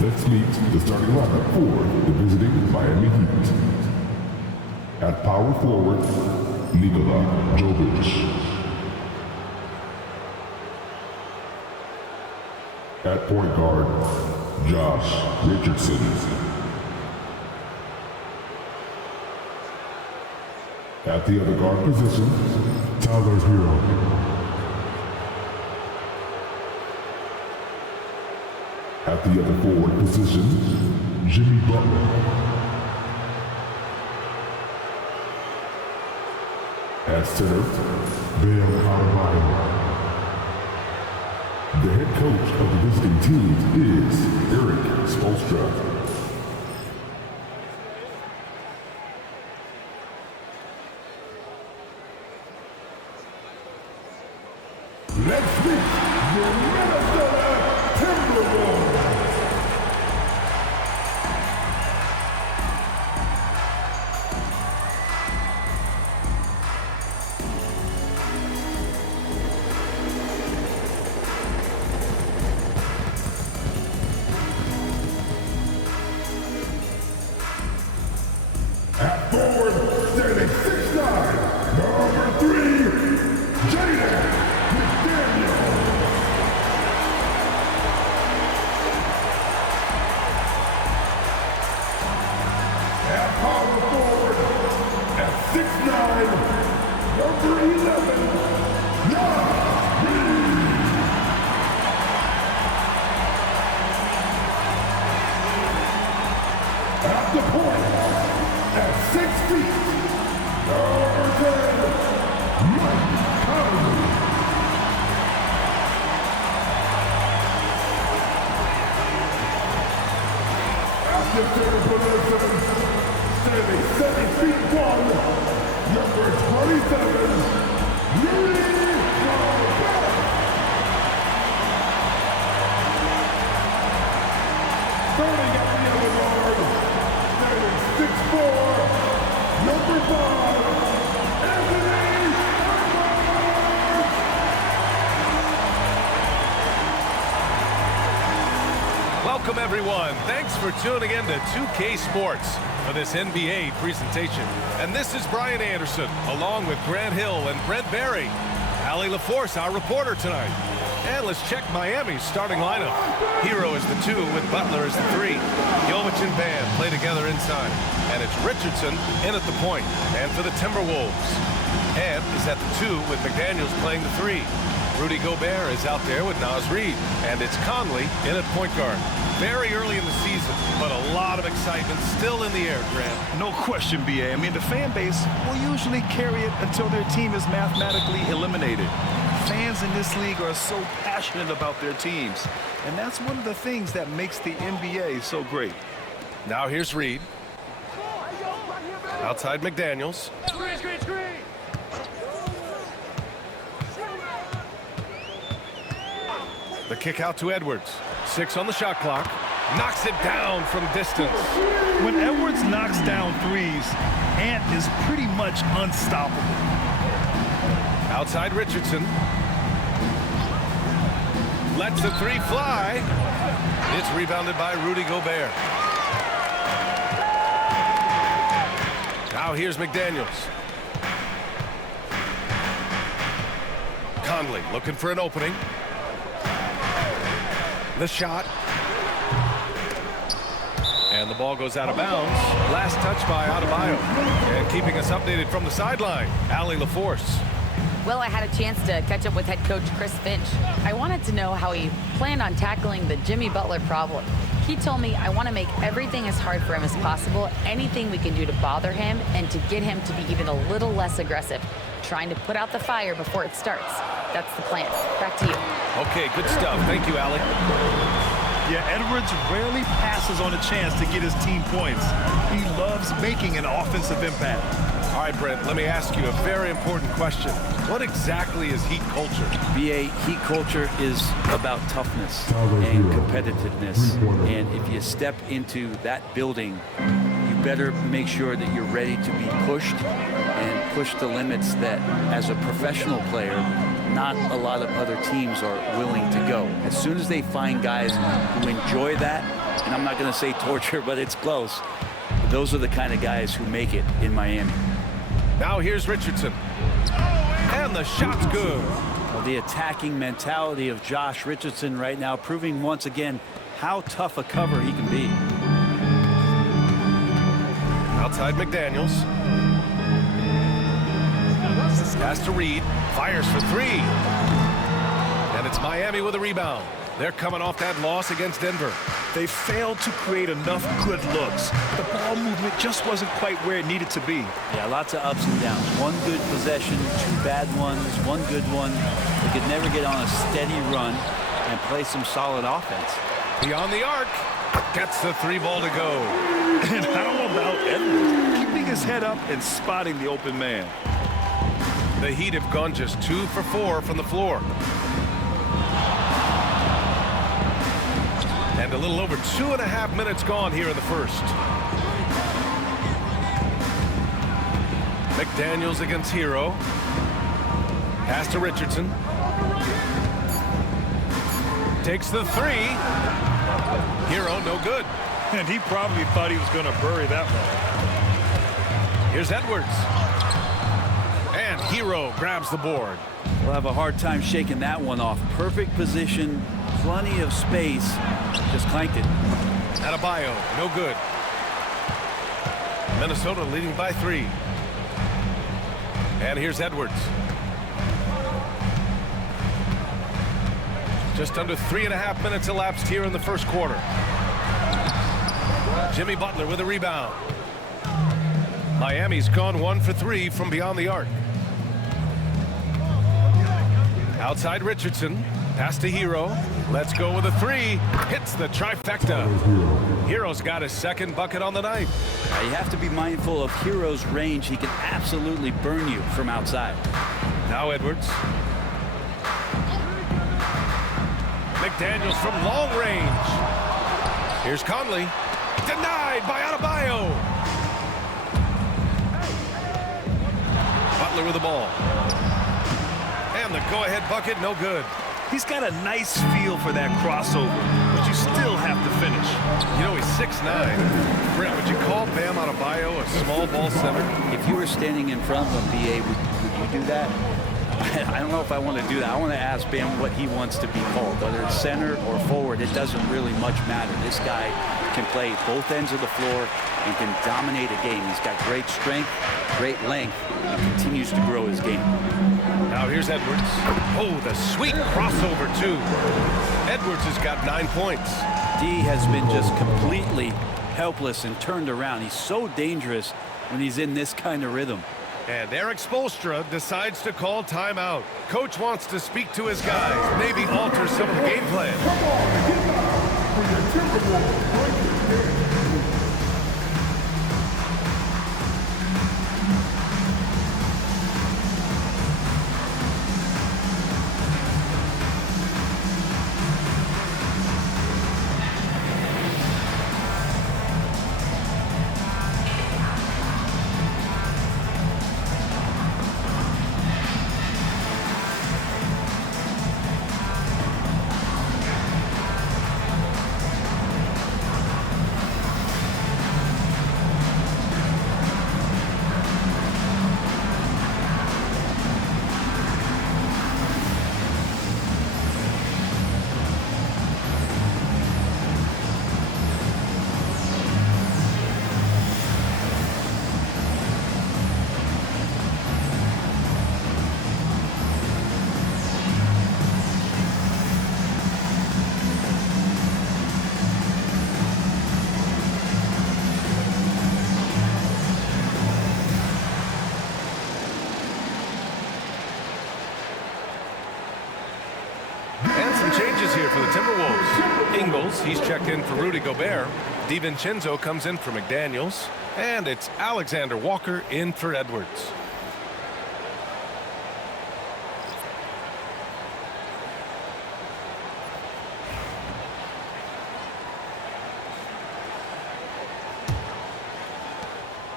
Let's meet the starting lineup for the visiting Miami Heat. At power forward, Nikola Jovic. At point guard, Josh Richardson. At the other guard position, Tyler Hero. At the other forward position, Jimmy Butler. At center, Bam Adebayo. The head coach of the visiting team is Eric Spoelstra. Let's meet the Minnesota Timberwolves. At forward, standing 6'9", number 3, Jaden McDaniel. At power forward, at 6'9", number 11, Nas Reed. At the point, at 6 feet, number 10, Mike Conley. At the center position, standing 7 feet 1, number 27, Rudy Gobert. Starting at the other guard, standing 6'4", number 5, Anthony Edwards. Welcome, everyone. Thanks for tuning in to 2K Sports for this NBA presentation. And this is Brian Anderson, along with Grant Hill and Brent Barry. Allie LaForce, our reporter tonight. And let's check Miami's starting lineup. Hero is the 2 with Butler as the 3. Jovic and Bam play together inside. And it's Richardson in at the point. And for the Timberwolves, Ant is at the 2 with McDaniels playing the 3. Rudy Gobert is out there with Nas Reed. And it's Conley in at point guard. Very early in the season, but a lot of excitement still in the air, Grant. No question, B.A. I mean, the fan base will usually carry it until their team is mathematically eliminated. Fans in this league are so passionate about their teams, and that's one of the things that makes the NBA so great. Now here's Reed. Outside McDaniels. The kick out to Edwards. 6 on the shot clock. Knocks it down from distance. When Edwards knocks down threes, Ant is pretty much unstoppable. Outside Richardson. Lets the 3 fly. It's rebounded by Rudy Gobert. Now here's McDaniels. Conley looking for an opening. The shot. And the ball goes out of bounds. Last touch by Adebayo. And keeping us updated from the sideline, Allie LaForce. Well, I had a chance to catch up with head coach Chris Finch. I wanted to know how he planned on tackling the Jimmy Butler problem. He told me I want to make everything as hard for him as possible, anything we can do to bother him and to get him to be even a little less aggressive, trying to put out the fire before it starts. That's the plan. Back to you. Okay, good stuff. Thank you, Allie. Yeah, Edwards rarely passes on a chance to get his team points. He loves making an offensive impact. All right, Brent, let me ask you a very important question. What exactly is Heat culture? BA, Heat culture is about toughness and competitiveness. And if you step into that building, you better make sure that you're ready to be pushed and push the limits that, as a professional player, not a lot of other teams are willing to go. As soon as they find guys who enjoy that, and I'm not going to say torture, but it's close, those are the kind of guys who make it in Miami. Now here's Richardson. And the shot's good. Well, the attacking mentality of Josh Richardson right now, proving once again how tough a cover he can be. Outside McDaniels. Has to Reed. Fires for three. And it's Miami with a rebound. They're coming off that loss against Denver. They failed to create enough good looks. The ball movement just wasn't quite where it needed to be. Yeah, lots of ups and downs. One good possession, two bad ones, one good one. They could never get on a steady run and play some solid offense. Beyond the arc. Gets the three ball to go. And how about Edwards keeping his head up and spotting the open man? The Heat have gone just 2 for 4 from the floor. And a little over 2.5 minutes gone here in the first. McDaniels against Hero. Pass to Richardson. Takes the three. Hero, no good. And he probably thought he was going to bury that one. Here's Edwards. And Hero grabs the board. We'll have a hard time shaking that one off. Perfect position, plenty of space. Just clanked it. Adebayo, no good. Minnesota leading by 3. And here's Edwards. Just under 3.5 minutes elapsed here in the first quarter. Jimmy Butler with a rebound. Miami's gone 1 for 3 from beyond the arc. Outside Richardson. Pass to Hero. Let's go with a three. Hits the trifecta. Hero's got his second bucket on the night. You have to be mindful of Hero's range. He can absolutely burn you from outside. Now Edwards. McDaniels from long range. Here's Conley. Denied by Adebayo. Butler with the ball. And the go-ahead bucket, no good. He's got a nice feel for that crossover, but you still have to finish. You know, he's 6'9". Brent, would you call Bam Adebayo a small ball center? If you were standing in front of him, B.A., would you do that? I don't know if I want to do that. I want to ask Bam what he wants to be called, whether it's center or forward. It doesn't really much matter. This guy can play both ends of the floor and can dominate a game. He's got great strength, great length, and continues to grow his game. Now here's Edwards. Oh, the sweet crossover, too. Edwards has got 9 points. D has been just completely helpless and turned around. He's so dangerous when he's in this kind of rhythm. And Eric Spoelstra decides to call timeout. Coach wants to speak to his guys, maybe alter some of the game plan. For the Timberwolves. Here for the Timberwolves. Ingles, he's checked in for Rudy Gobert. DiVincenzo comes in for McDaniels. And it's Alexander Walker in for Edwards.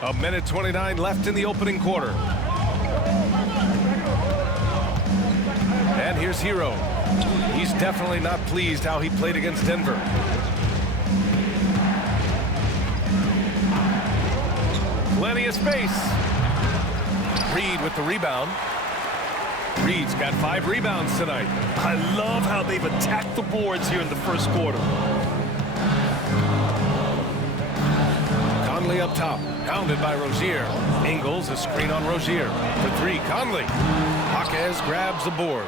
A minute 29 left in the opening quarter. And here's Hero. He's definitely not pleased how he played against Denver. Plenty of space. Reed with the rebound. Reed's got 5 rebounds tonight. I love how they've attacked the boards here in the first quarter. Conley up top, pounded by Rozier. Ingles, a screen on Rozier. For 3, Conley. Jaquez grabs the board.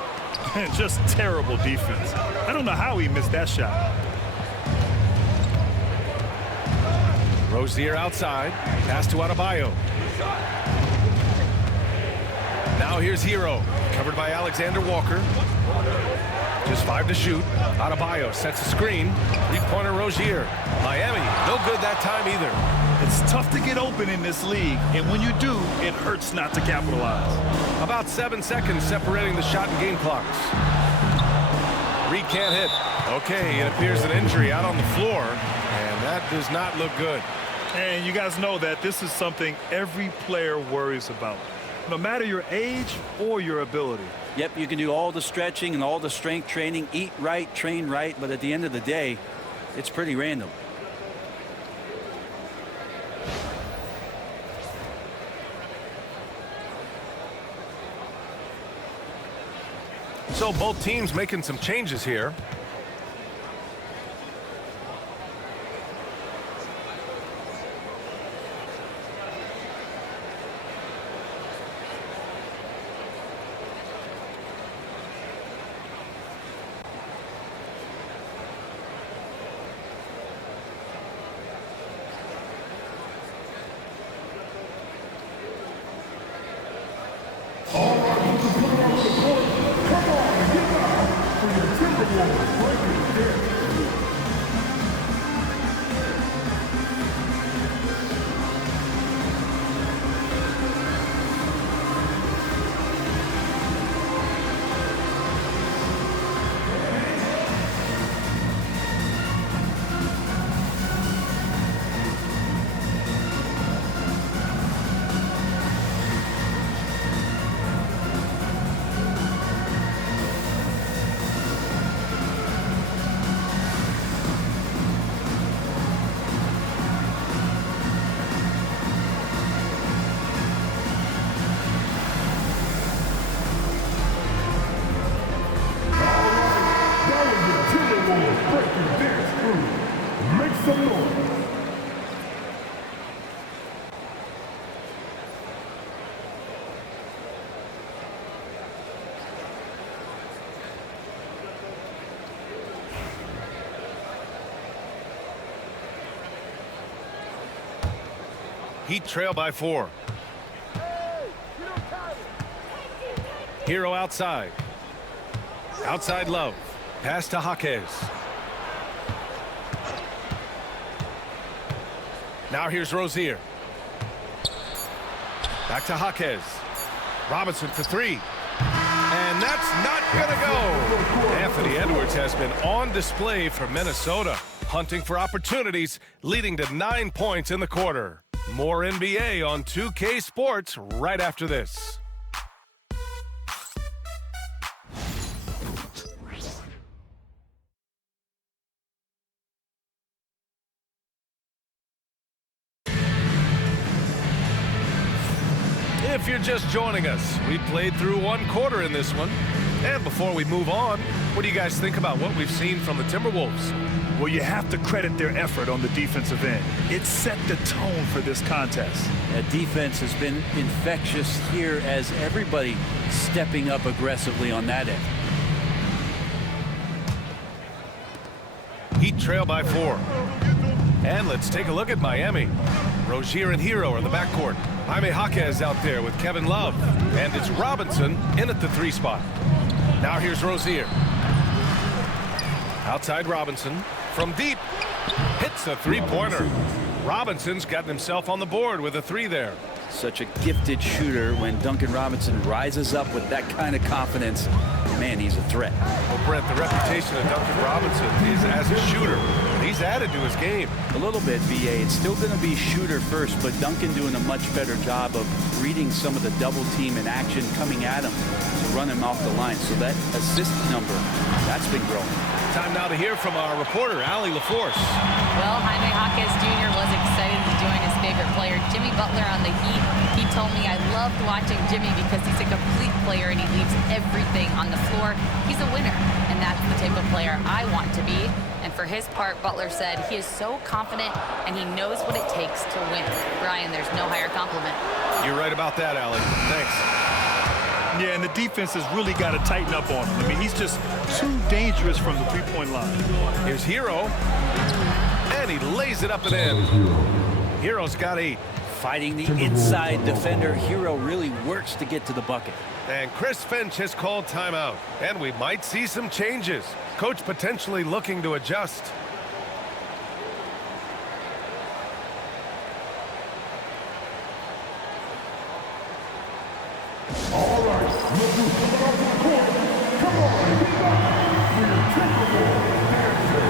Just terrible defense. I don't know how he missed that shot. Rozier outside, pass to Adebayo. Now here's Hero, covered by Alexander Walker. Just 5 to shoot. Adebayo sets a screen. 3-pointer Rozier. Miami, no good that time either. It's tough to get open in this league, and when you do, it hurts not to capitalize. About 7 seconds separating the shot and game clocks. Reed can't hit. Okay, it appears an injury out on the floor, and that does not look good. And you guys know that this is something every player worries about, no matter your age or your ability. Yep, you can do all the stretching and all the strength training, eat right, train right, but at the end of the day, it's pretty random. So both teams making some changes here. Make some noise. Heat trail by 4. Hero outside. Outside Love. Pass to Jaquez. Now here's Rozier. Back to Jaquez. Robinson for 3. And that's not gonna go. Anthony Edwards has been on display for Minnesota, hunting for opportunities, leading to 9 points in the quarter. More NBA on 2K Sports right after this. If you're just joining us, we played through 1 quarter in this one. And before we move on, what do you guys think about what we've seen from the Timberwolves? Well, you have to credit their effort on the defensive end. It set the tone for this contest. That defense has been infectious here as everybody stepping up aggressively on that end. Heat trail by 4. And let's take a look at Miami. Rozier and Hero are the backcourt. Jaime Jaquez out there with Kevin Love. And it's Robinson in at the 3 spot. Now here's Rozier. Outside Robinson. From deep. Hits a 3-pointer. Robinson's gotten himself on the board with a 3 there. Such a gifted shooter. When Duncan Robinson rises up with that kind of confidence, man, he's a threat. Well, Brent, the reputation of Duncan Robinson is as a shooter. He's he's added to his game. A little bit, BA. It's still going to be shooter first, but Duncan doing a much better job of reading some of the double team in action coming at him to run him off the line. So that assist number, that's been growing. Time now to hear from our reporter, Allie LaForce. Well, Jaime Jaquez Jr. was excited to join his favorite player, Jimmy Butler, on the Heat. He told me, I loved watching Jimmy because he's a complete player and he leaves everything on the floor. He's a winner, and that's the type of player I want to be. And for his part, Butler said he is so confident and he knows what it takes to win. Brian, there's no higher compliment. You're right about that, Allie. Thanks. Yeah, and the defense has really got to tighten up on him. I mean, he's just too dangerous from the three-point line. Here's Hero, and he lays it up and in. Hero's got 8. Fighting the inside defender, Hero really works to get to the bucket. And Chris Finch has called timeout, and we might see some changes. Coach potentially looking to adjust. All right, look who's coming off the court. Come on, get back for your Timberwolves dancing.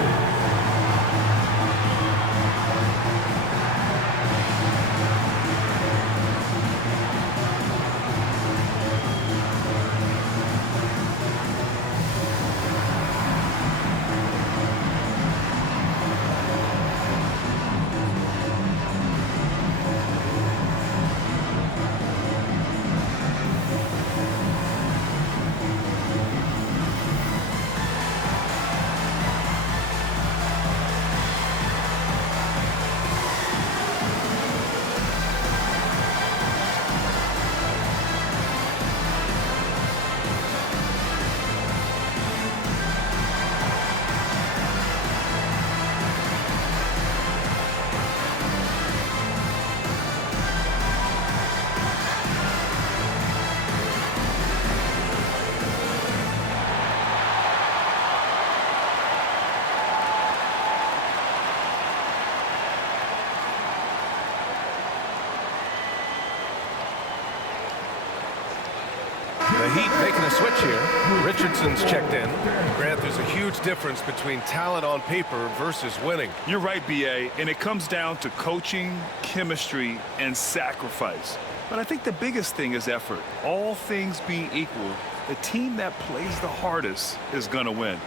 The Heat making a switch here. Richardson's checked in. Grant, there's a huge difference between talent on paper versus winning. You're right, BA, and it comes down to coaching, chemistry, and sacrifice. But I think the biggest thing is effort. All things being equal, the team that plays the hardest is going to win.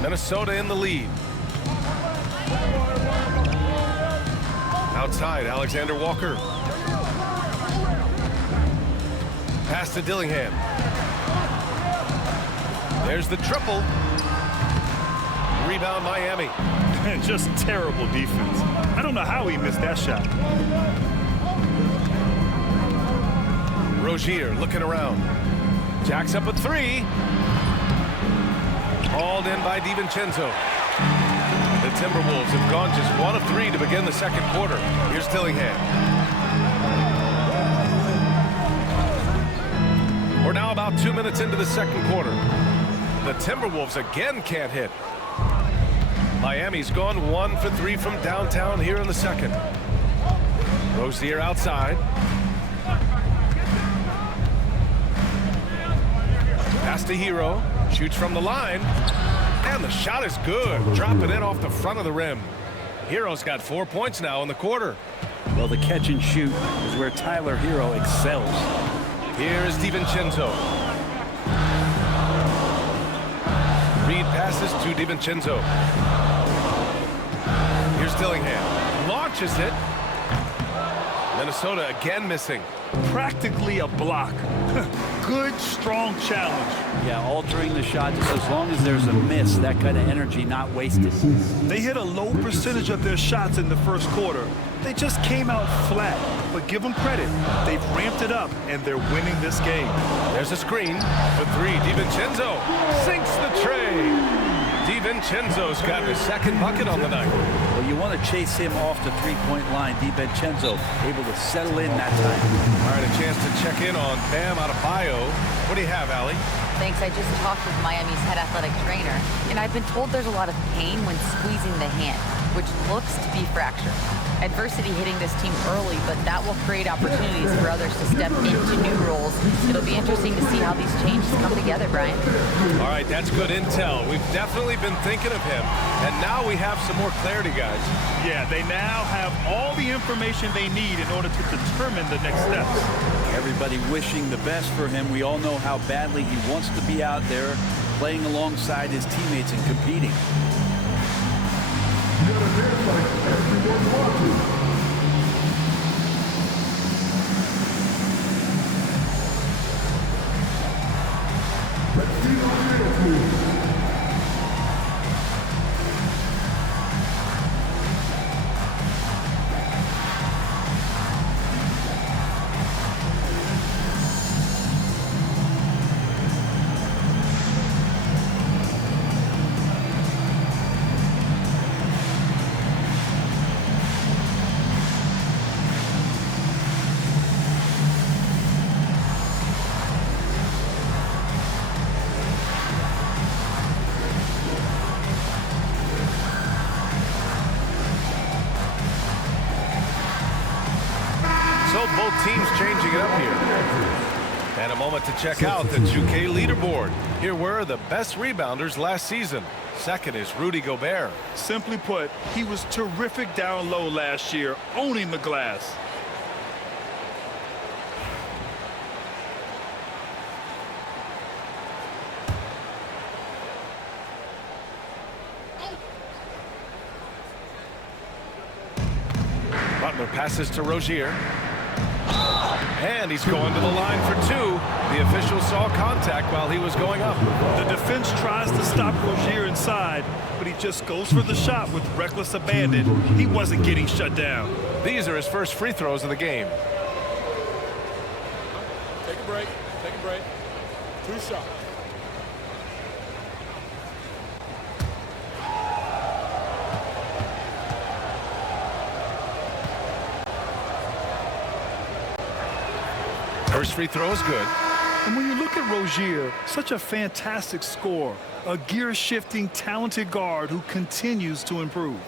Minnesota in the lead. Outside, Alexander Walker. Pass to Dillingham. There's the triple. Rebound, Miami. Just terrible defense. I don't know how he missed that shot. Rozier looking around. Jacks up a 3. Hauled in by DiVincenzo. The Timberwolves have gone just 1 of 3 to begin the second quarter. Here's Dillingham. We're now about 2 minutes into the second quarter. The Timberwolves again can't hit. Miami's gone 1 for 3 from downtown here in the second. Rozier outside. Pass to Hero. Shoots from the line. And the shot is good. Dropping in off the front of the rim. Hero's got 4 points now in the quarter. Well, the catch and shoot is where Tyler Hero excels. Here is DiVincenzo. Reed passes to DiVincenzo. Here's Dillingham. Launches it. Minnesota again missing. Practically a block. Good, strong challenge. Yeah, altering the shot just as long as there's a miss, that kind of energy not wasted. They hit a low percentage of their shots in the first quarter. They just came out flat. But give them credit. They've ramped it up, and they're winning this game. There's a screen for 3. DiVincenzo sinks the tray. DiVincenzo's got his second bucket on the night. Well, you want to chase him off the three-point line. DiVincenzo able to settle in that time. All right, a chance to check in on Bam Adebayo. What do you have, Allie? Thanks. I just talked with Miami's head athletic trainer, and I've been told there's a lot of pain when squeezing the hand, which looks to be fractured. Adversity hitting this team early, but that will create opportunities for others to step into new roles. It'll be interesting to see how these changes come together, Brian. All right, that's good intel. We've definitely been thinking of him, and now we have some more clarity, guys. Yeah, they now have all the information they need in order to determine the next steps. Everybody wishing the best for him. We all know how badly he wants to be out there playing alongside his teammates and competing. Let's see those moves. So both teams changing it up here. And a moment to check out the 2K leaderboard. Here were the best rebounders last season. Second is Rudy Gobert. Simply put, he was terrific down low last year, owning the glass. Butler passes to Rozier. And he's going to the line for two. The official saw contact while he was going up. The defense tries to stop Rozier inside, but he just goes for the shot with reckless abandon. He wasn't getting shut down. These are his first free throws of the game. Take a break. Take a break. Two shots. First free throw is good. And when you look at Rozier, such a fantastic scorer, a gear-shifting, talented guard who continues to improve.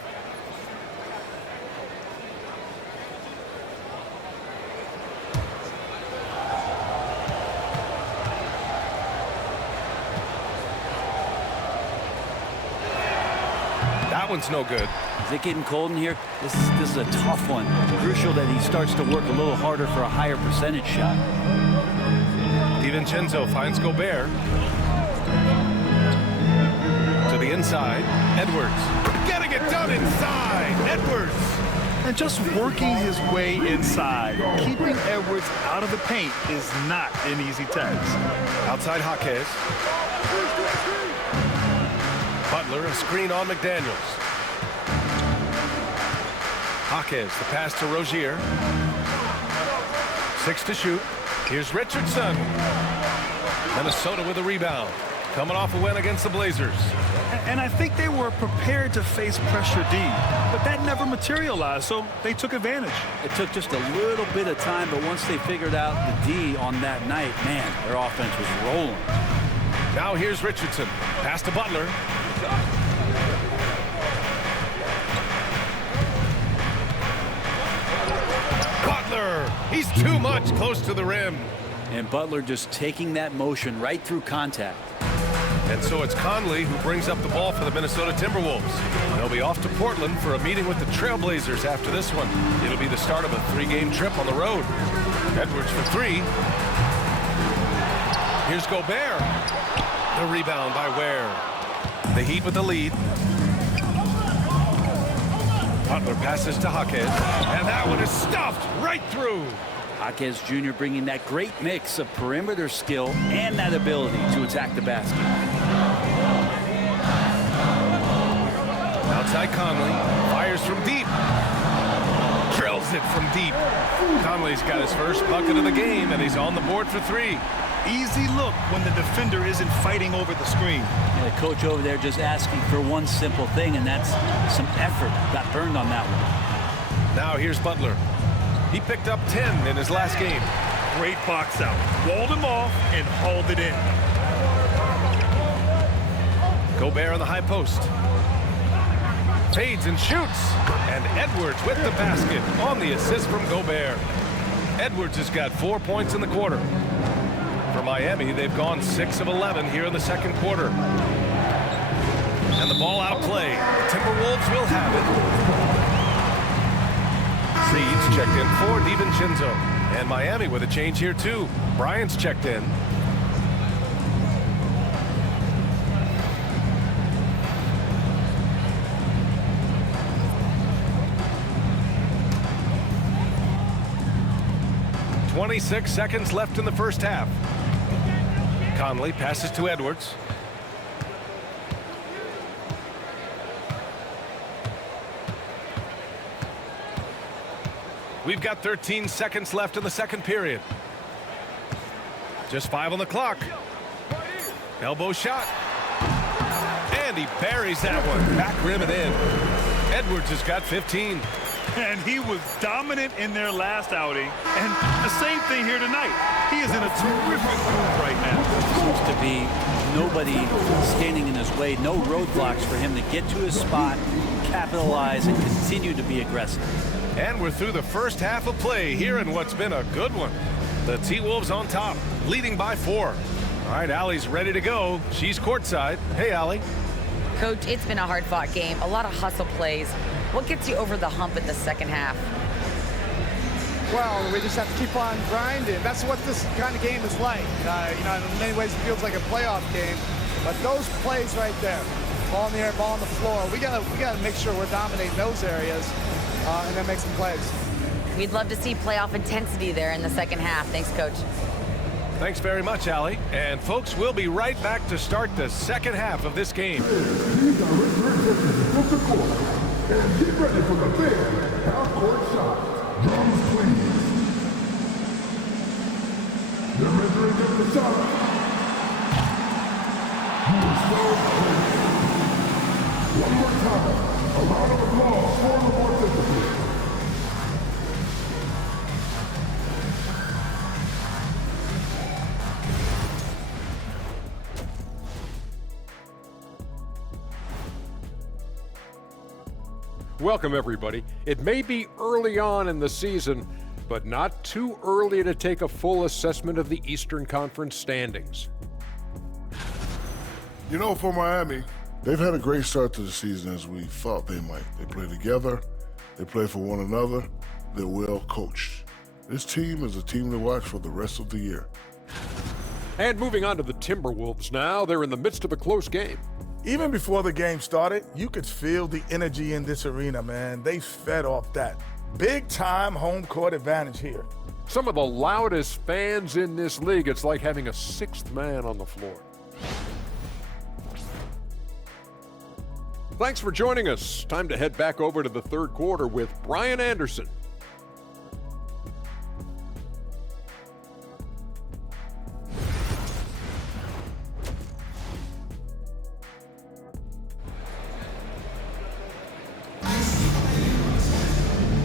That one's no good. Is it getting cold in here? This is a tough one. Crucial that he starts to work a little harder for a higher percentage shot. DiVincenzo finds Gobert. To the inside. Edwards. Getting it done inside. Edwards. And just working his way inside, keeping Edwards out of the paint is not an easy task. Outside Jaquez. Butler, a screen on McDaniels. Jaquez, the pass to Rozier. 6 to shoot. Here's Richardson. Minnesota with a rebound. Coming off a win against the Blazers. And I think they were prepared to face pressure D, but that never materialized, so they took advantage. It took just a little bit of time, but once they figured out the D on that night, man, their offense was rolling. Now here's Richardson. Pass to Butler. Butler, he's too much close to the rim. And Butler just taking that motion right through contact. And so it's Conley who brings up the ball for the Minnesota Timberwolves. They'll be off to Portland for a meeting with the Trailblazers after this one. It'll be the start of a 3-game trip on the road. Edwards for 3. Here's Gobert. The rebound by Ware. The Heat with the lead. Butler passes to Jaquez. And that one is stuffed right through. Jaquez Jr. bringing that great mix of perimeter skill and that ability to attack the basket. Outside Conley. Fires from deep. Drills it from deep. Conley's got his first bucket of the game, and he's on the board for 3. Easy look when the defender isn't fighting over the screen. Yeah, the coach over there just asking for one simple thing, and that's some effort. Got burned on that one. Now here's Butler. He picked up 10 in his last game. Great box out. Walled him off and hauled it in. Gobert on the high post. Fades and shoots. And Edwards with the basket on the assist from Gobert. Edwards has got 4 points in the quarter. For Miami, they've gone 6 of 11 here in the second quarter. And the ball out of play. Timberwolves will have it. Reed's checked in for DiVincenzo. And Miami with a change here too. Bryant's checked in. .26 seconds left in the first half. Conley passes to Edwards. We've got 13 seconds left in the second period. Just 5 on the clock. Elbow shot. And he buries that one. Back rim and in. Edwards has got 15. And he was dominant in their last outing. And the same thing here tonight. He is in a terrific mood right now. Seems to be nobody standing in his way. No roadblocks for him to get to his spot, capitalize, and continue to be aggressive. And we're through the first half of play here in what's been a good one. The T-Wolves on top, leading by 4. All right, Allie's ready to go. She's courtside. Hey, Allie. Coach, it's been a hard-fought game, a lot of hustle plays. What gets you over the hump in the second half? Well, we just have to keep on grinding. That's what this kind of game is like. In many ways, it feels like a playoff game. But those plays right there, ball in the air, ball on the floor, we gotta make sure we're dominating those areas and then make some plays. We'd love to see playoff intensity there in the second half. Thanks, Coach. Thanks very much, Allie. And folks, we'll be right back to start the second half of this game. These are return to the court. And get ready for the big half-court shot. Drums, please. They're measuring up the shot. You are so close. One more time. A round of applause for the participants. Welcome, everybody. It may be early on in the season, but not too early to take a full assessment of the Eastern Conference standings. You know, for Miami, they've had a great start to the season as we thought they might. They play together, they play for one another, they're well coached. This team is a team to watch for the rest of the year. And moving on to the Timberwolves now, they're in the midst of a close game. Even before the game started, you could feel the energy in this arena, man. They fed off that. Big-time home court advantage here. Some of the loudest fans in this league. It's like having a sixth man on the floor. Thanks for joining us. Time to head back over to the third quarter with Brian Anderson.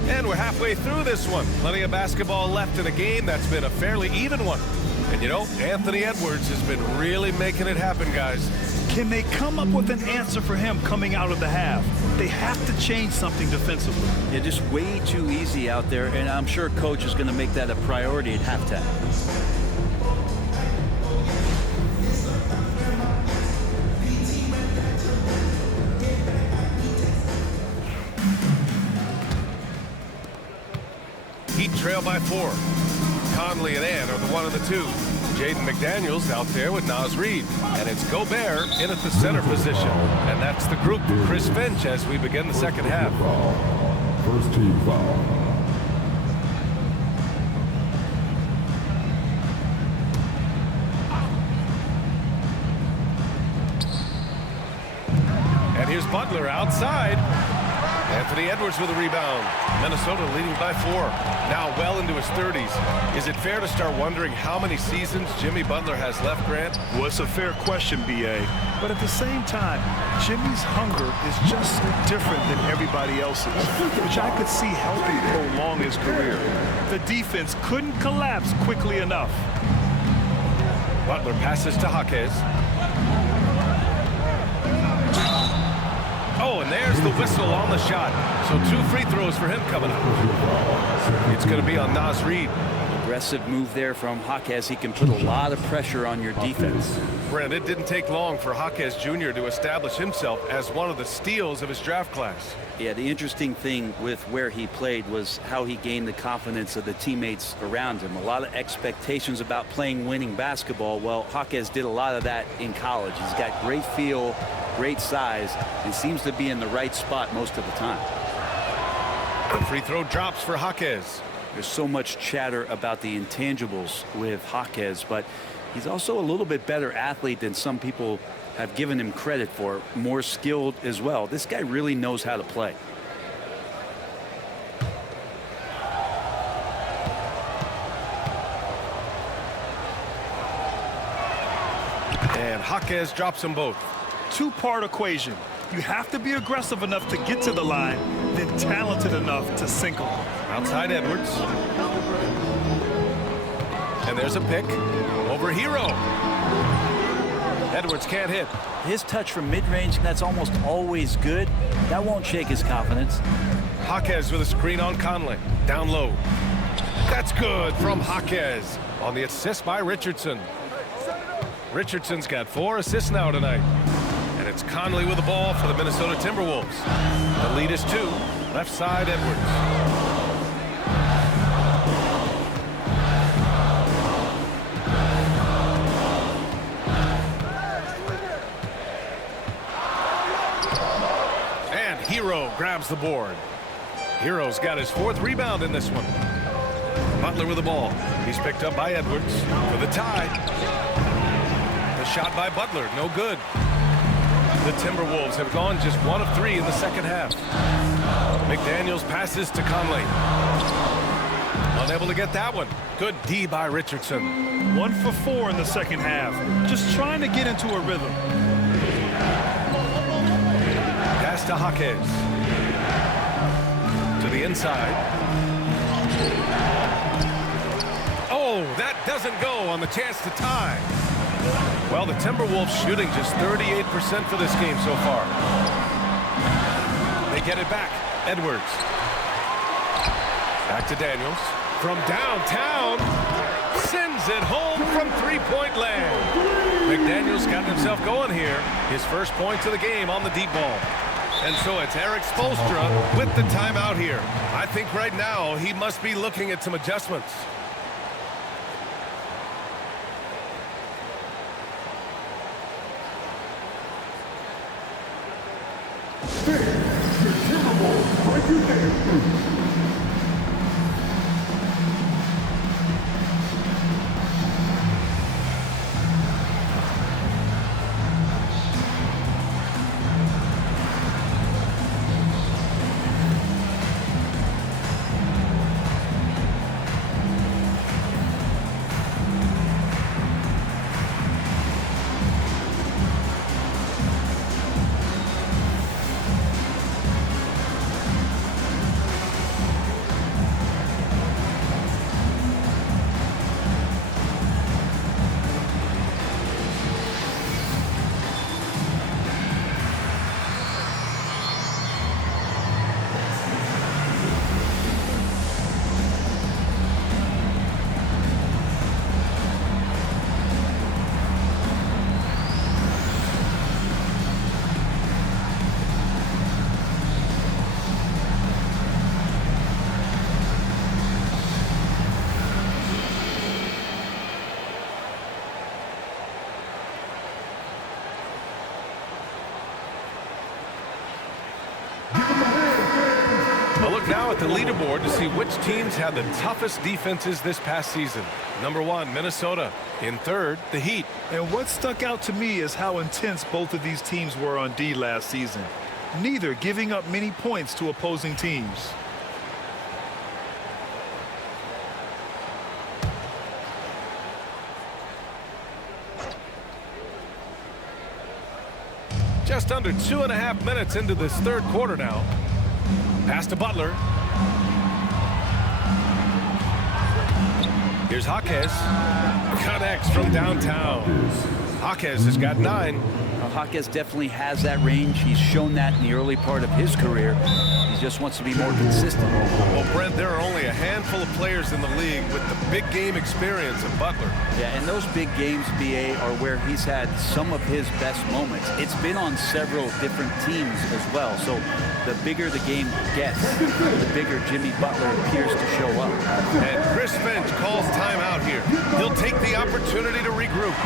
And we're halfway through this one. Plenty of basketball left in a game that's been a fairly even one. And you know, Anthony Edwards has been really making it happen, guys. Can they come up with an answer for him coming out of the half? They have to change something defensively. They're just way too easy out there, and I'm sure Coach is going to make that a priority at halftime. Heat trail by 4. Conley and Ann are the 1 and the 2. Jaden McDaniels out there with Naz Reid. And it's Gobert in at the center position. And that's the group for Chris Finch as we begin the second half. First team foul. And here's Butler outside. Anthony Edwards with a rebound. Minnesota leading by 4. Now well into his 30s. Is it fair to start wondering how many seasons Jimmy Butler has left, Grant? Well, it's a fair question, B.A. But at the same time, Jimmy's hunger is just so different than everybody else's, which I could see helping prolong his career. The defense couldn't collapse quickly enough. Butler passes to Jaquez. Oh, and there's the whistle on the shot. So 2 free throws for him coming up. It's going to be on Naz Reid. Aggressive move there from Jaquez. He can put a lot of pressure on your defense. Brent, it didn't take long for Jaquez Jr. to establish himself as one of the steals of his draft class. Yeah, the interesting thing with where he played was how he gained the confidence of the teammates around him. A lot of expectations about playing winning basketball. Well, Jaquez did a lot of that in college. He's got great feel, great size, and seems to be in the right spot most of the time. The free throw drops for Jaquez. There's so much chatter about the intangibles with Jaquez, but he's also a little bit better athlete than some people have given him credit for. More skilled as well. This guy really knows how to play. And Jaquez drops them both. Two-part equation. You have to be aggressive enough to get to the line, then talented enough to sink them. Outside Edwards. And there's a pick over Hero. Edwards can't hit. His touch from mid-range, that's almost always good. That won't shake his confidence. Jaquez with a screen on Conley. Down low. That's good from Jaquez on the assist by Richardson. Richardson's got 4 assists now tonight. And it's Conley with the ball for the Minnesota Timberwolves. The lead is 2. Left side, Edwards. Hero grabs the board. Hero's got his 4th rebound in this one. Butler with the ball. He's picked up by Edwards for the tie. The shot by Butler, no good. The Timberwolves have gone just 1 of 3 in the second half. McDaniels passes to Conley. Unable to get that one. Good D by Richardson. 1 for 4 in the second half. Just trying to get into a rhythm. Pass to Jaquez. To the inside. Oh, that doesn't go on the chance to tie. Well, the Timberwolves shooting just 38% for this game so far. They get it back. Edwards. Back to Daniels. From downtown. Sends it home from 3-point land. McDaniels got himself going here. His first points of the game on the deep ball. And so it's Eric Spoelstra with the timeout here. I think right now he must be looking at some adjustments. The Timberwolves break your game. Now at the leaderboard to see which teams had the toughest defenses this past season. Number 1, Minnesota. In 3rd, the Heat. And what stuck out to me is how intense both of these teams were on D last season. neither giving up many points to opposing teams. Just under 2.5 minutes into this third quarter now. Pass to Butler. Here's Jaquez. Connects from downtown. Jaquez has got 9. Jaquez definitely has that range. He's shown that in the early part of his career. He just wants to be more consistent. Well, Brent, there are only a handful of players in the league with the big game experience of Butler. Yeah, and those big games, BA, are where he's had some of his best moments. It's been on several different teams as well. So the bigger the game gets, the bigger Jimmy Butler appears to show up. And Chris Finch calls timeout here. He'll take the opportunity to regroup.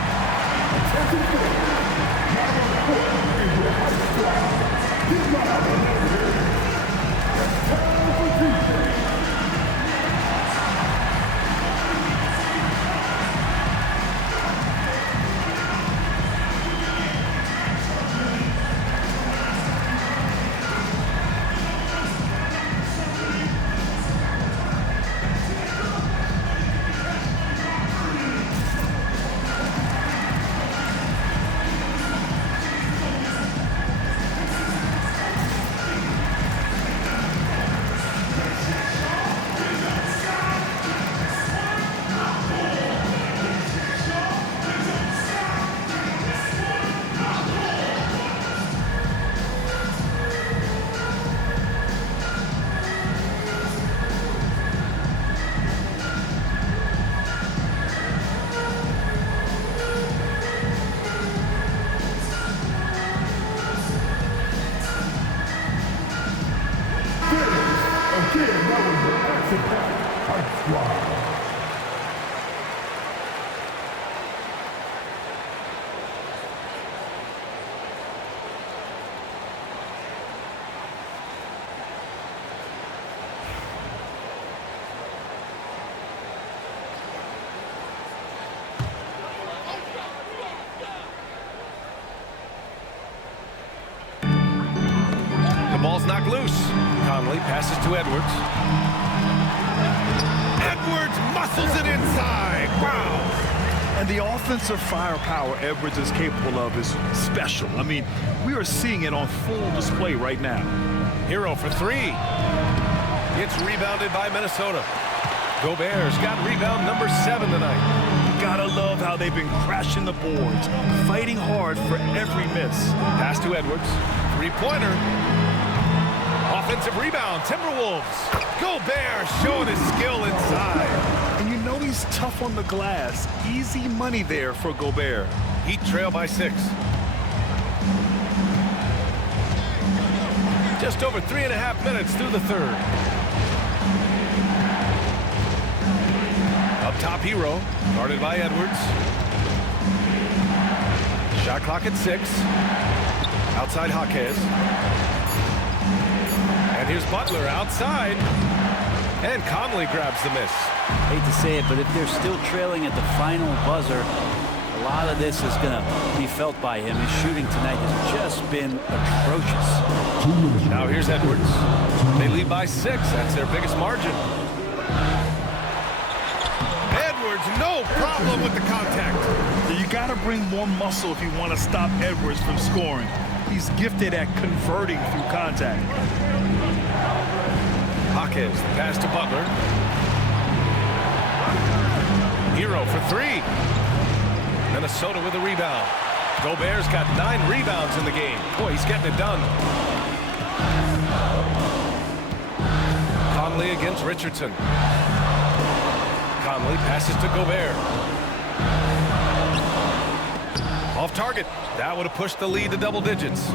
Ball's knocked loose. Conley passes to Edwards. Edwards muscles it inside. Wow. And the offensive firepower Edwards is capable of is special. I mean, we are seeing it on full display right now. Hero for 3. It's rebounded by Minnesota. Gobert's got rebound number 7 tonight. Gotta love how they've been crashing the boards, fighting hard for every miss. Pass to Edwards. 3-pointer. Offensive rebound, Timberwolves. Gobert showing his skill inside. And you know he's tough on the glass. Easy money there for Gobert. Heat trail by 6. Just over 3.5 minutes through the third. Up top, Hero, guarded by Edwards. Shot clock at 6. Outside Jaquez. And here's Butler outside. And Conley grabs the miss. Hate to say it, but if they're still trailing at the final buzzer, a lot of this is going to be felt by him. His shooting tonight has just been atrocious. Now here's Edwards. They lead by 6. That's their biggest margin. Edwards, no problem with the contact. You got to bring more muscle if you want to stop Edwards from scoring. He's gifted at converting through contact. Jaquez, pass to Butler. Hero for 3. Minnesota with a rebound. Gobert's got 9 rebounds in the game. Boy, he's getting it done. Conley against Richardson. Conley passes to Gobert. Off target. That would have pushed the lead to double digits.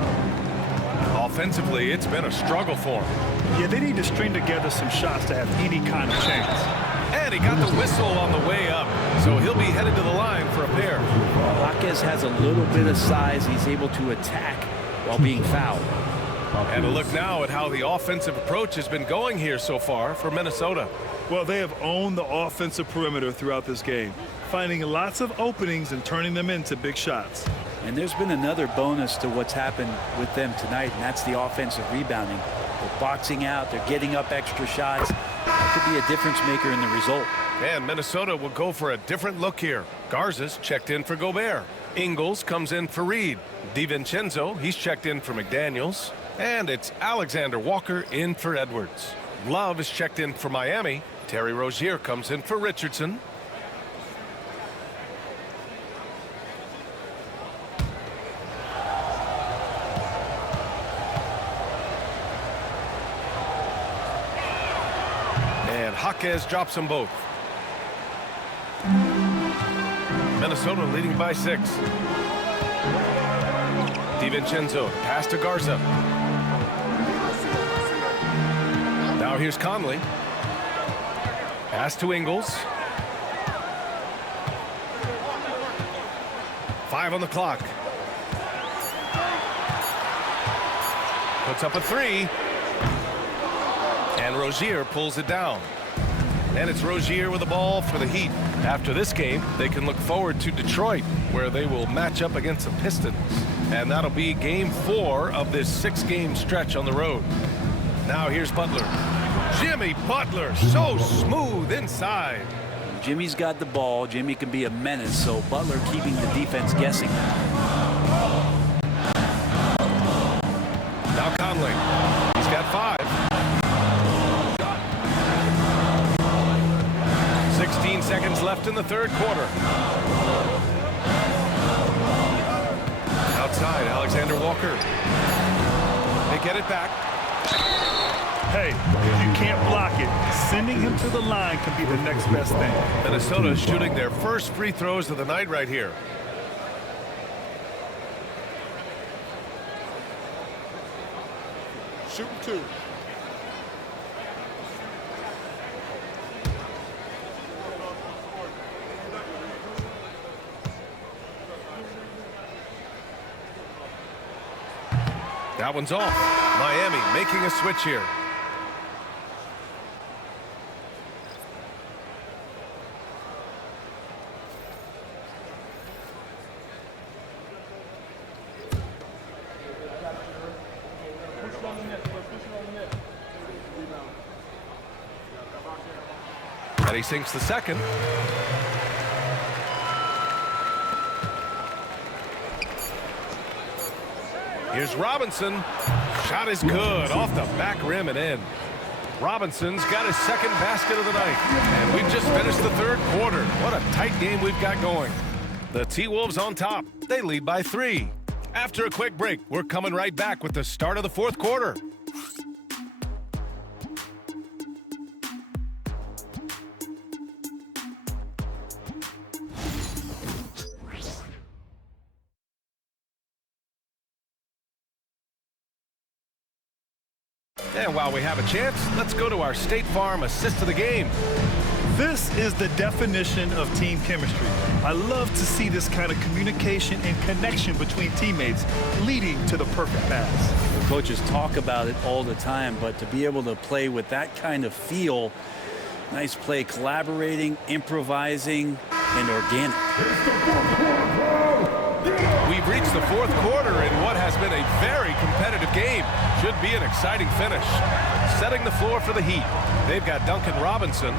Offensively, it's been a struggle for him. Yeah, they need to string together some shots to have any kind of chance. And he got the whistle on the way up, so he'll be headed to the line for a pair. Jaquez has a little bit of size. He's able to attack while being fouled. And a look now at how the offensive approach has been going here so far for Minnesota. Well, they have owned the offensive perimeter throughout this game, finding lots of openings and turning them into big shots. And there's been another bonus to what's happened with them tonight, and that's the offensive rebounding. They're boxing out. They're getting up extra shots. That could be a difference maker in the result. And Minnesota will go for a different look here. Garza's checked in for Gobert. Ingles comes in for Reed. DiVincenzo, he's checked in for McDaniels. And it's Alexander Walker in for Edwards. Love is checked in for Miami. Terry Rozier comes in for Richardson. And Jaquez drops them both. Minnesota leading by 6. DiVincenzo pass to Garza. Now here's Conley. Pass to Ingles. 5 on the clock. Puts up a 3. And Rozier pulls it down. And it's Rozier with the ball for the Heat. After this game, they can look forward to Detroit, where they will match up against the Pistons. And that'll be game 4 of this 6-game stretch on the road. Now here's Butler. Jimmy Butler, so smooth inside. Jimmy's got the ball. Jimmy can be a menace, so Butler keeping the defense guessing. Now Conley. He's got 5. 16 seconds left in the third quarter. Outside, Alexander Walker. They get it back. Hey, if you can't block it, sending him to the line can be the next best thing. Minnesota shooting their first free throws of the night right here. Shooting 2. That one's off. Miami making a switch here. And he sinks the second. Here's Robinson. Shot is good off the back rim and in. Robinson's got his second basket of the night. And we've just finished the third quarter. What a tight game we've got going. The T-Wolves on top. They lead by 3. After a quick break, we're coming right back with the start of the fourth quarter. And while we have a chance, let's go to our State Farm assist of the game. This is the definition of team chemistry. I love to see this kind of communication and connection between teammates leading to the perfect pass. The coaches talk about it all the time, but to be able to play with that kind of feel, nice play, collaborating, improvising, and organic. We've reached the fourth quarter in what has been a very competitive game. Should be an exciting finish. Setting the floor for the Heat. They've got Duncan Robinson,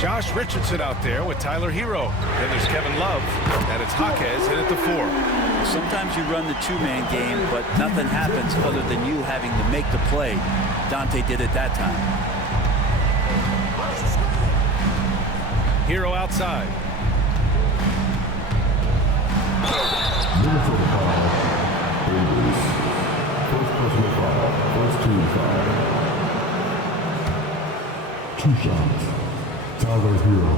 Josh Richardson out there with Tyler Hero. Then there's Kevin Love, and it's Jaquez in at the 4. Sometimes you run the two-man game, but nothing happens other than you having to make the play. Dante did it that time. Hero outside. Minnesota foul. Ingles. First personal foul. First team foul. 2 shots. Tyler Hero.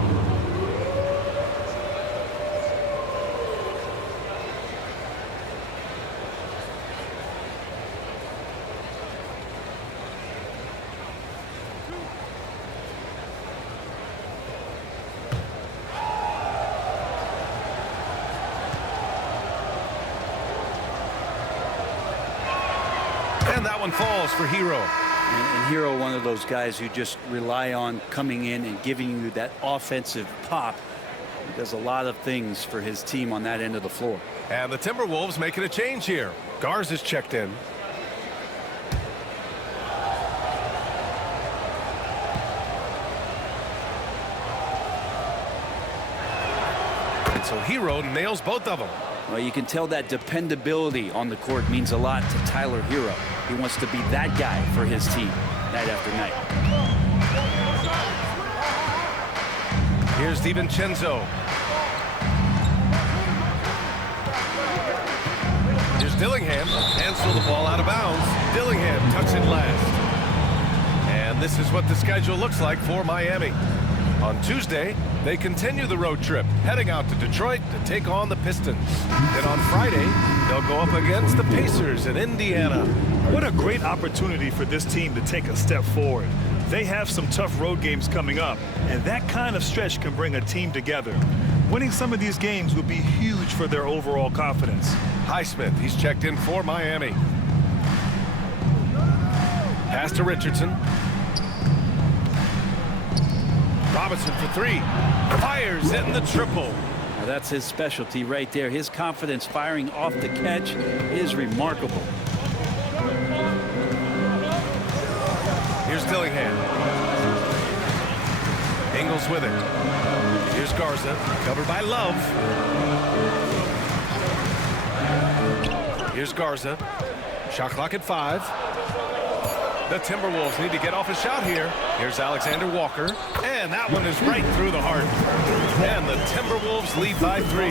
And that one falls for Hero. And Hero, one of those guys who just rely on coming in and giving you that offensive pop. He does a lot of things for his team on that end of the floor. And the Timberwolves making a change here. Garza's checked in. And so Hero nails both of them. Well, you can tell that dependability on the court means a lot to Tyler Hero. He wants to be that guy for his team night after night. Here's DiVincenzo. Here's Dillingham. Cancel the ball out of bounds. Dillingham tucks it last. And this is what the schedule looks like for Miami. On Tuesday, they continue the road trip, heading out to Detroit to take on the Pistons. Then on Friday, they'll go up against the Pacers in Indiana. What a great opportunity for this team to take a step forward. They have some tough road games coming up, and that kind of stretch can bring a team together. Winning some of these games would be huge for their overall confidence. Highsmith, he's checked in for Miami. Pass to Richardson. Robinson for three. Fires in the triple. Now that's his specialty right there. His confidence firing off the catch is remarkable. Here's Dillingham. Ingles with it. Here's Garza, covered by Love. Here's Garza. Shot clock at 5. The Timberwolves need to get off a shot here. Here's Alexander Walker. And that one is right through the heart. And the Timberwolves lead by 3.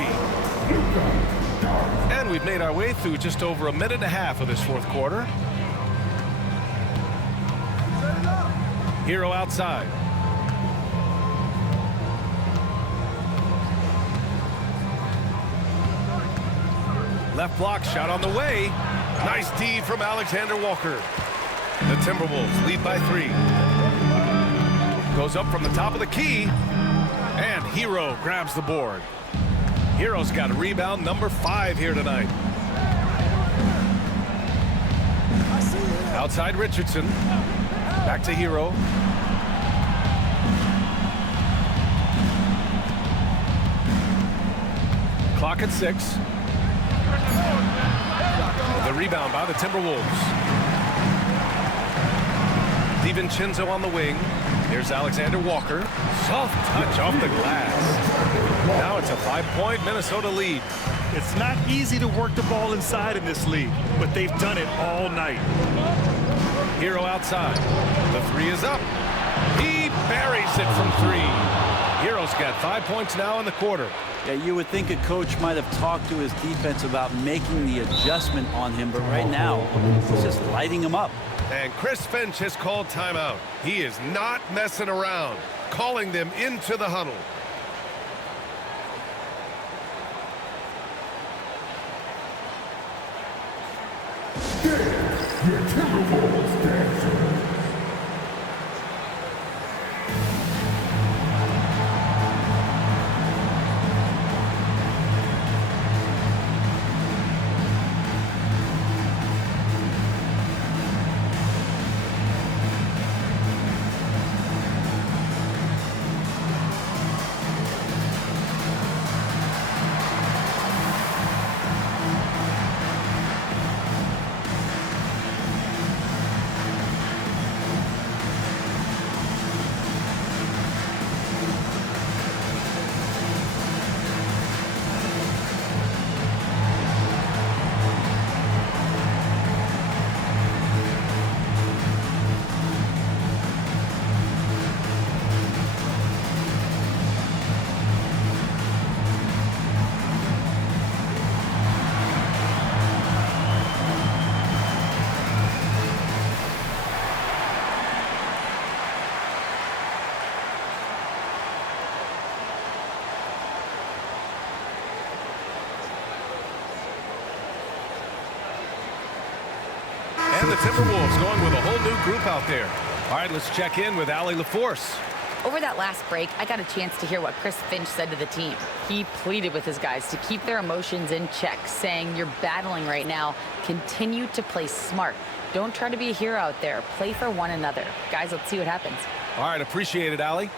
And we've made our way through just over a minute and a half of this fourth quarter. Hero outside. Left block shot on the way. Nice D from Alexander Walker. The Timberwolves lead by 3. Goes up from the top of the key. And Hero grabs the board. Hero's got rebound number 5 here tonight. Outside Richardson. Back to Hero. Clock at 6. The rebound by the Timberwolves. DiVincenzo on the wing. Here's Alexander Walker. Soft touch off the glass. Now it's a 5-point Minnesota lead. It's not easy to work the ball inside in this league, but they've done it all night. Hero outside. The 3 is up. He buries it from 3. Hero's got 5 points now in the quarter. Yeah, you would think a coach might have talked to his defense about making the adjustment on him, but right now, he's just lighting him up. And Chris Finch has called timeout. He is not messing around, calling them into the huddle. Your Timberwolves dancers. And the Timberwolves going with a whole new group out there. All right, let's check in with Allie LaForce. Over that last break, I got a chance to hear what Chris Finch said to the team. He pleaded with his guys to keep their emotions in check, saying, "You're battling right now. Continue to play smart. Don't try to be a hero out there. Play for one another." Guys, let's see what happens. All right, appreciate it, Allie.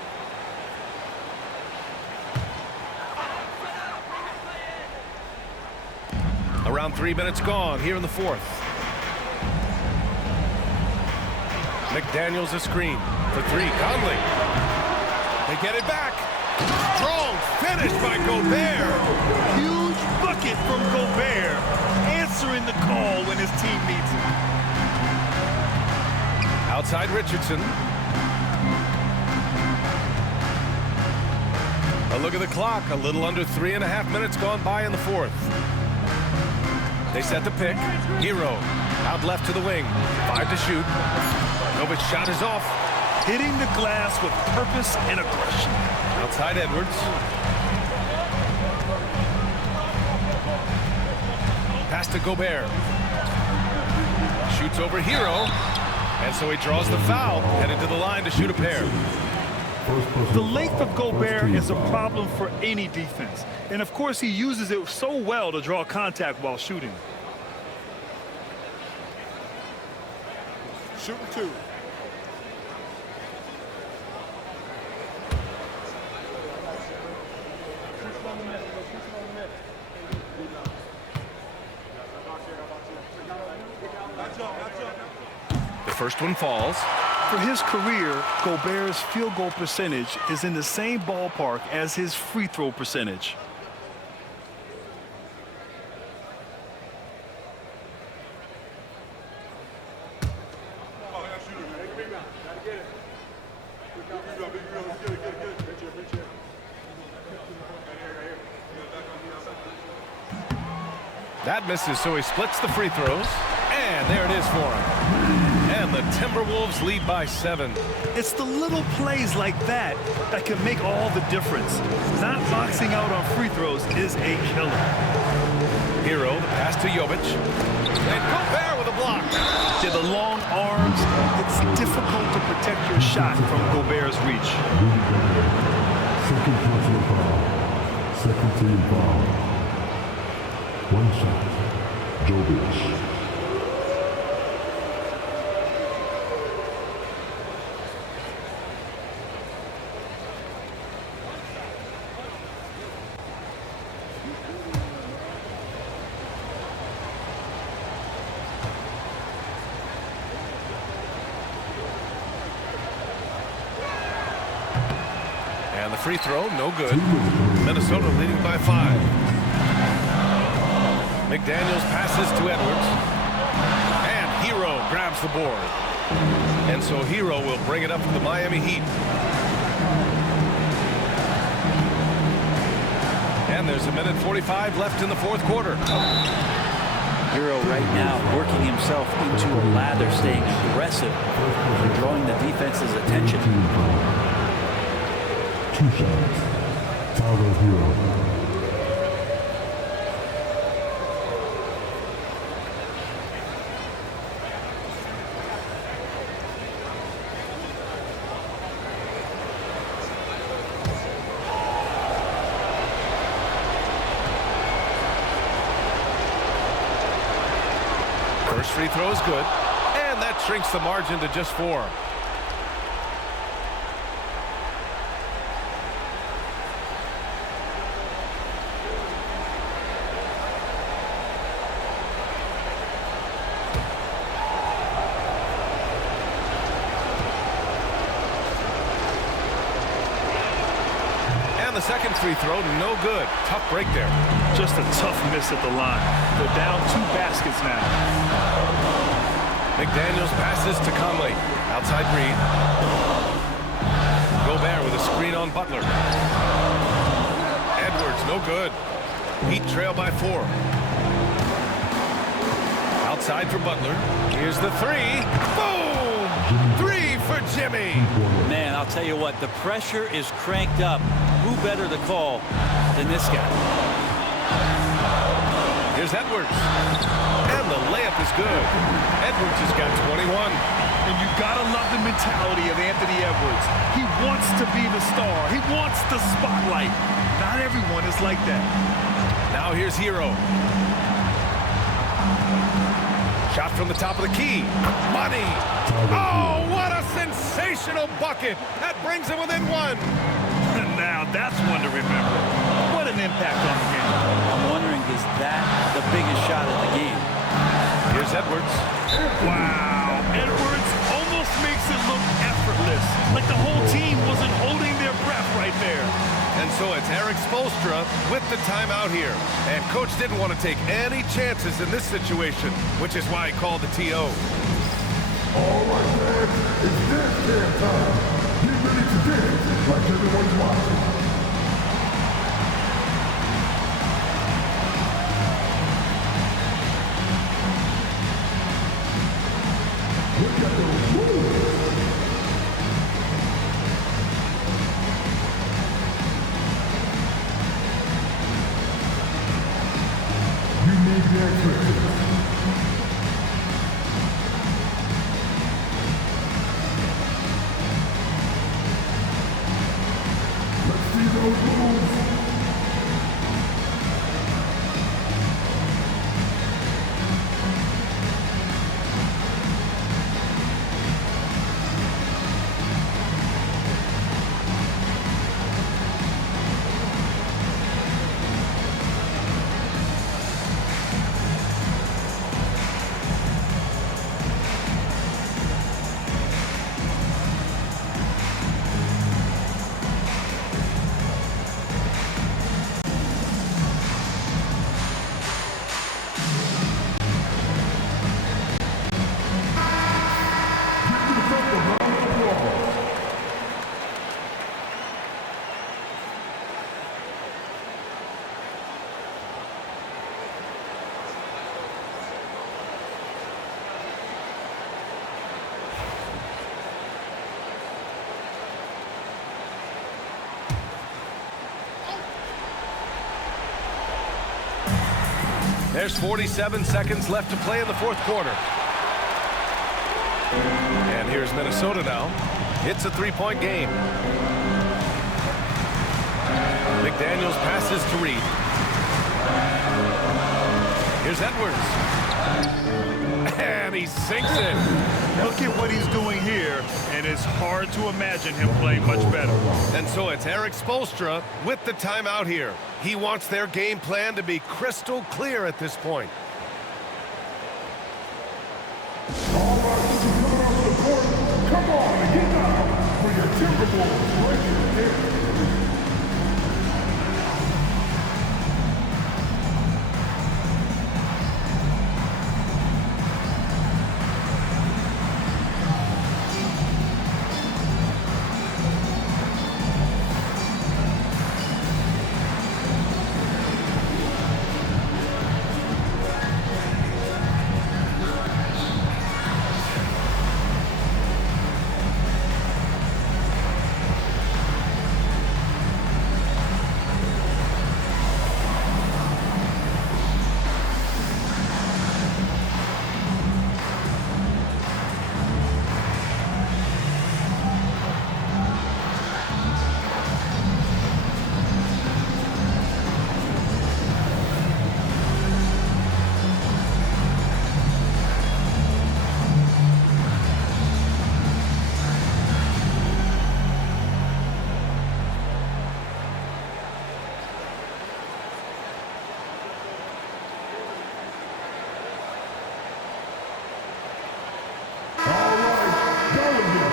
Around 3 minutes gone here in the fourth. McDaniels a screen for three. Conley. They get it back. Strong finish by Gobert. Huge bucket from Gobert, answering the call when his team needs it. Outside Richardson. A look at the clock. A little under 3.5 minutes gone by in the fourth. They set the pick. Hero out left to the wing. 5 to shoot. Novic's shot is off. Hitting the glass with purpose and aggression. Outside Edwards. Pass to Gobert. Shoots over Hero. And so he draws the foul. Headed to the line to shoot a pair. The length of Gobert is a problem for any defense. And of course, he uses it so well to draw contact while shooting. Shooting two. The first one falls. For his career, Gobert's field goal percentage is in the same ballpark as his free throw percentage. That misses, so he splits the free throws. And there it is for him. And the Timberwolves lead by 7. It's the little plays like that that can make all the difference. Not boxing out on free throws is a killer. Hero, the pass to Jovic. And Gobert with a block. To the long arms, it's difficult to protect your shot from Gobert's reach. Second personal foul. Second team foul. One shot. Jovic. And the free throw, no good. Minnesota leading by 5. McDaniels passes to Edwards. And Hero grabs the board. And so Hero will bring it up for the Miami Heat. And there's 1:45 left in the fourth quarter. Hero right now working himself into a lather, staying aggressive and drawing the defense's attention. 2 shots. Tyler Hero. First free throw is good. And that shrinks the margin to just 4. The second free throw, no good. Tough break there. Just a tough miss at the line. They're down 2 baskets now. McDaniels passes to Conley. Outside Reed. Gobert with a screen on Butler. Edwards, no good. Heat trail by 4. Outside for Butler. Here's the 3. Boom! 3 for Jimmy. Man, I'll tell you what, the pressure is cranked up. Who better to call than this guy? Here's Edwards. And the layup is good. Edwards has got 21. And you gotta love the mentality of Anthony Edwards. He wants to be the star. He wants the spotlight. Not everyone is like that. Now here's Hero. Shot from the top of the key. Money. Oh, what a sensational bucket. That brings him within 1. Now that's one to remember. What an impact on the game. I'm wondering, did is that the biggest shot of the game. Here's Edwards. Wow. Edwards almost makes it look effortless, like the whole team wasn't holding their breath right there. And so it's Eric Spoelstra with the timeout here. And coach didn't want to take any chances in this situation, which is why he called the TO. All right, man, it's dance jam time. Get ready to dance like everyone's watching. Look at those moves. You need the extra. There's 47 seconds left to play in the fourth quarter. And here's Minnesota now. It's a three-point game. McDaniels passes to Reed. Here's Edwards. And he sinks it. Look at what he's doing here, and it's hard to imagine him playing much better. And so it's Eric Spoelstra with the timeout here. He wants their game plan to be crystal clear at this point. All right, this is coming off the court. Come on and get down for your Timberwolves right here.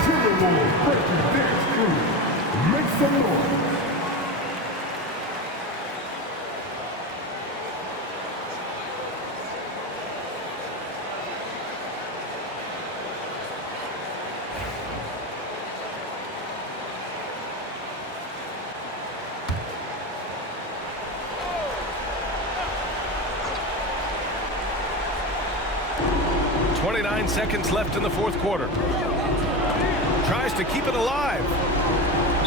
Timberwolves breaking dance through. Make some noise. .29 seconds left in the fourth quarter. Tries to keep it alive.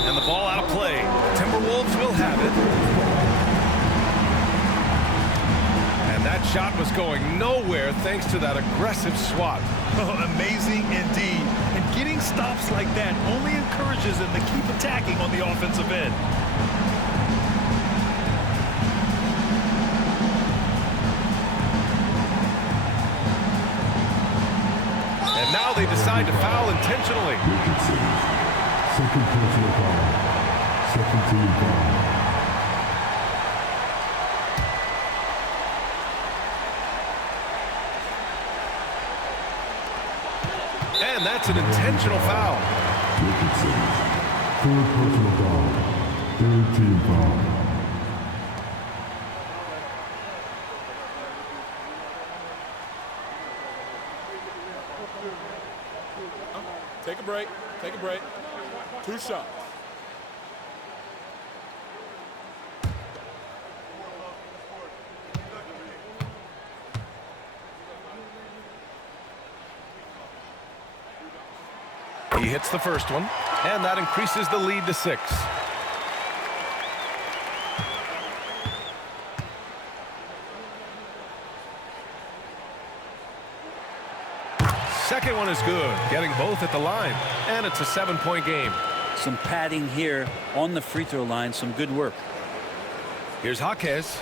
And the ball out of play. Timberwolves will have it. And that shot was going nowhere thanks to that aggressive swat. Oh, amazing indeed. And getting stops like that only encourages them to keep attacking on the offensive end. And now they decide to foul intentionally. Second personal foul. Second team foul. And that's an intentional foul. Richardson. Third personal foul. Third team foul. Take a break. Take a break. 2 shots. He hits the first one, and that increases the lead to 6. Second one is good, getting both at the line, and it's a 7-point game. Some padding here on the free throw line. Some good work. Here's Jaquez.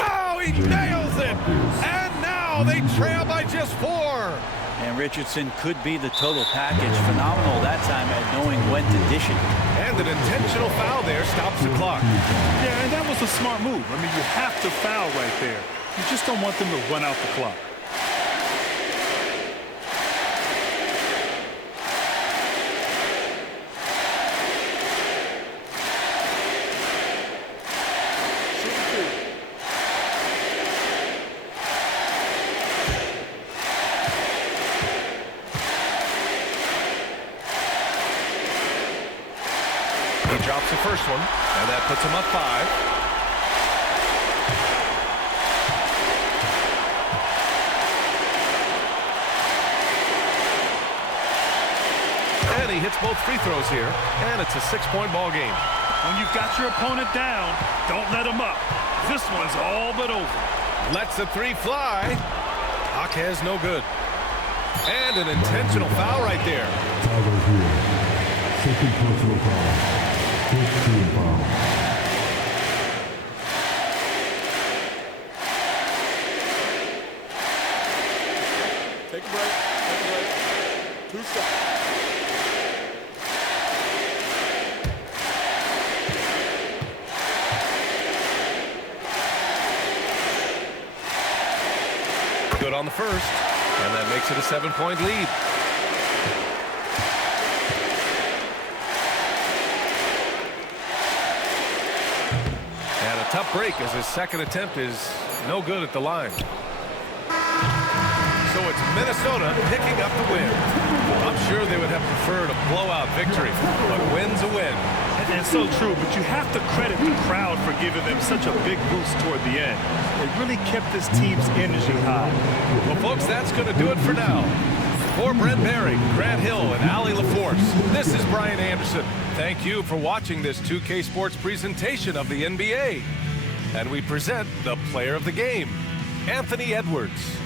Oh, he nails it! And now they trail by just 4. And Richardson could be the total package. Phenomenal that time at knowing when to dish it. And an intentional foul there stops the clock. Yeah, and that was a smart move. I mean, you have to foul right there. You just don't want them to run out the clock. He drops the first one, and that puts him up 5. And he hits both free throws here, and it's a 6-point ball game. When you've got your opponent down, don't let him up. This one's all but over. Lets the 3 fly. Jaquez no good. And an intentional foul right there. Tyler Hill. Second personal foul. First team foul. Take a break. Take a break. 2 shots. Good on the first, and that makes it a 7-point lead. And a tough break as his second attempt is no good at the line. So it's Minnesota picking up the win. I'm sure they would have preferred a blowout victory, but win's a win. And so true, but you have to credit the crowd for giving them such a big boost toward the end. It really kept this team's energy high. Well, folks, that's going to do it for now. For Brent Barry, Grant Hill, and Allie LaForce, this is Brian Anderson. Thank you for watching this 2K Sports presentation of the NBA. And we present the player of the game, Anthony Edwards.